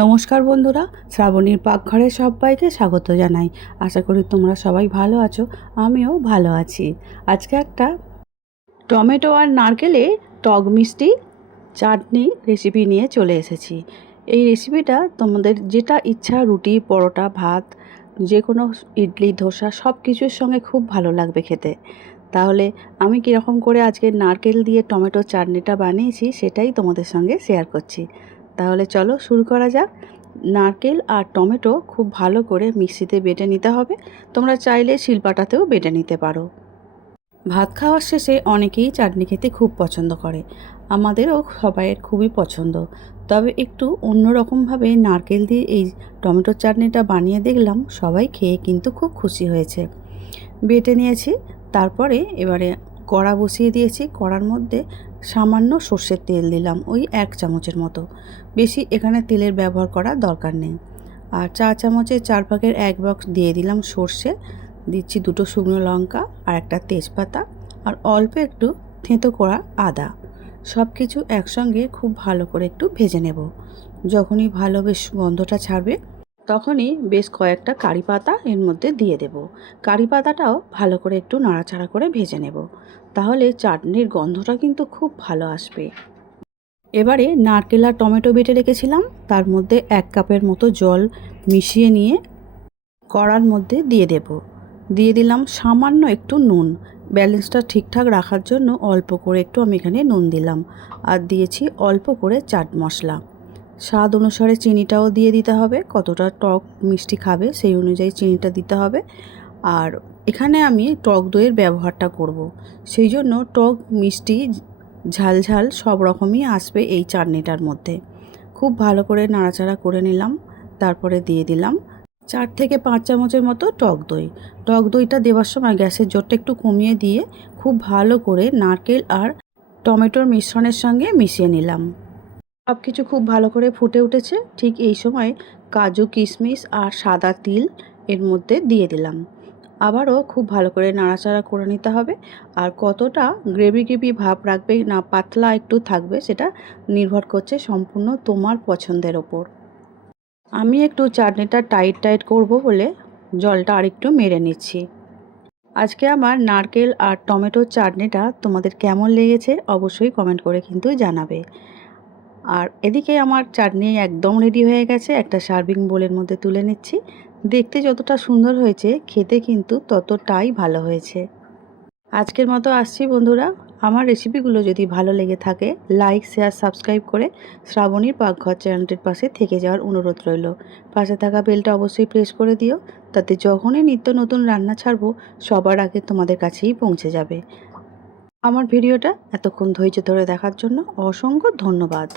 নমস্কার বন্ধুরা, শ্রাবণীর পাকঘরে সবাইকে স্বাগত জানাই। আশা করি তোমরা সবাই ভালো আছো, আমিও ভালো আছি। আজকে একটা টমেটো আর নারকেলে টক মিষ্টি চাটনি রেসিপি নিয়ে চলে এসেছি। এই রেসিপিটা তোমাদের যেটা ইচ্ছা, রুটি, পরোটা, ভাত, যে কোনো ইডলি, ধোসা সব কিছুর সঙ্গে খুব ভালো লাগবে খেতে। তাহলে আমি কীরকম করে আজকে নারকেল দিয়ে টমেটো চাটনিটা বানিয়েছি সেটাই তোমাদের সঙ্গে শেয়ার করছি। তাহলে চলো শুরু করা যাক। নারকেল আর টমেটো খুব ভালো করে মিক্সিতে বেটে নিতে হবে। তোমরা চাইলে শিলপাটাতেও বেটে নিতে পারো। ভাত খাওয়ার শেষে অনেকেই চাটনি খেতে খুব পছন্দ করে, আমাদেরও সবাইয়ের খুবই পছন্দ। তবে একটু অন্যরকমভাবে নারকেল দিয়ে এই টমেটোর চাটনিটা বানিয়ে দেখলাম, সবাই খেয়ে কিন্তু খুব খুশি হয়েছে। বেটে নিয়েছি, তারপরে এবারে কড়া বসিয়ে দিয়েছি। কড়ার মধ্যে সামান্য সর্ষের তেল দিলাম, ওই 1 চামচের মতো। বেশি এখানে তেলের ব্যবহার করার দরকার নেই। আর চা চামচের 4 ভাগের 1 ভাগ দিয়ে দিলাম সর্ষে, দিচ্ছি 2টো শুকনো লঙ্কা আর একটা তেজপাতা, আর অল্প একটু থেঁতো করা আদা। সব কিছু একসঙ্গে খুব ভালো করে একটু ভেজে নেব। যখনই ভালো বেশ গন্ধটা ছাড়বে, তখনই বেশ কয়েকটা কারি পাতা এর মধ্যে দিয়ে দেব। কারি পাতাটাও ভালো করে একটু নাড়াচাড়া করে ভেজে নেব, তাহলে চাটনির গন্ধটা কিন্তু খুব ভালো আসবে। এবারে নারকেল আর টমেটো বেটে রেখেছিলাম, তার মধ্যে 1 কাপের মতো জল মিশিয়ে নিয়ে কড়ার মধ্যে দিয়ে দেব। দিয়ে দিলাম সামান্য একটু নুন। ব্যালেন্সটা ঠিকঠাক রাখার জন্য অল্প করে একটু আমি এখানে নুন দিলাম। আর দিয়েছি অল্প করে চাট মশলা। স্বাদ অনুসারে চিনিটাও দিয়ে দিতে হবে, কতটা টক মিষ্টি খাবে সেই অনুযায়ী চিনিটা দিতে হবে। আর এখানে আমি টক দইয়ের ব্যবহারটা করব, সেই জন্য টক মিষ্টি ঝাল ঝাল সব রকমই আসবে এই চাটনিটার মধ্যে। খুব ভালো করে নাড়াচাড়া করে নিলাম। তারপরে দিয়ে দিলাম 4 থেকে 5 চামচের মতো টক দই। টক দইটা দেওয়ার সময় গ্যাসের জোরটা একটু কমিয়ে দিয়ে খুব ভালো করে নারকেল আর টমেটোর মিশ্রণের সঙ্গে মিশিয়ে নিলাম। সব কিছু খুব ভালো করে ফুটে উঠেছে। ঠিক এই সময় কাজু, কিশমিশ আর সাদা তিল এর মধ্যে দিয়ে দিলাম। আবারও খুব ভালো করে নাড়াচাড়া করে নিতে হবে। আর কতটা গ্রেভি গ্রেভি ভাব রাখবে না পাতলা একটু থাকবে, সেটা নির্ভর করছে সম্পূর্ণ তোমার পছন্দের ওপর। আমি একটু চাটনিটা টাইট টাইট করব বলে জলটা আরেকটু মেরে নিচ্ছি। আজকে আমার নারকেল আর টমেটোর চাটনিটা তোমাদের কেমন লেগেছে অবশ্যই কমেন্ট করে কিন্তু জানাবে। আর এদিকে আমার চাটনি একদম রেডি হয়ে গেছে। একটা সার্ভিং বোলের মধ্যে তুলে নিচ্ছি। দেখতে যতটা সুন্দর হয়েছে, খেতে কিন্তু ততটাই ভালো হয়েছে। আজকের মতো আসছি বন্ধুরা। আমার রেসিপিগুলো যদি ভালো লেগে থাকে, লাইক, শেয়ার, সাবস্ক্রাইব করে শ্রাবণীর পাকঘর চ্যানেলটির পাশে থেকে যাওয়ার অনুরোধ রইল। পাশে থাকা বেলটা অবশ্যই প্রেস করে দিও, তাতে যখনই নিত্য নতুন রান্না ছাড়বো সবার আগে তোমাদের কাছেই পৌঁছে যাবে। আমার ভিডিওটা এতক্ষণ ধৈর্য ধরে দেখার জন্য অসংখ্য ধন্যবাদ।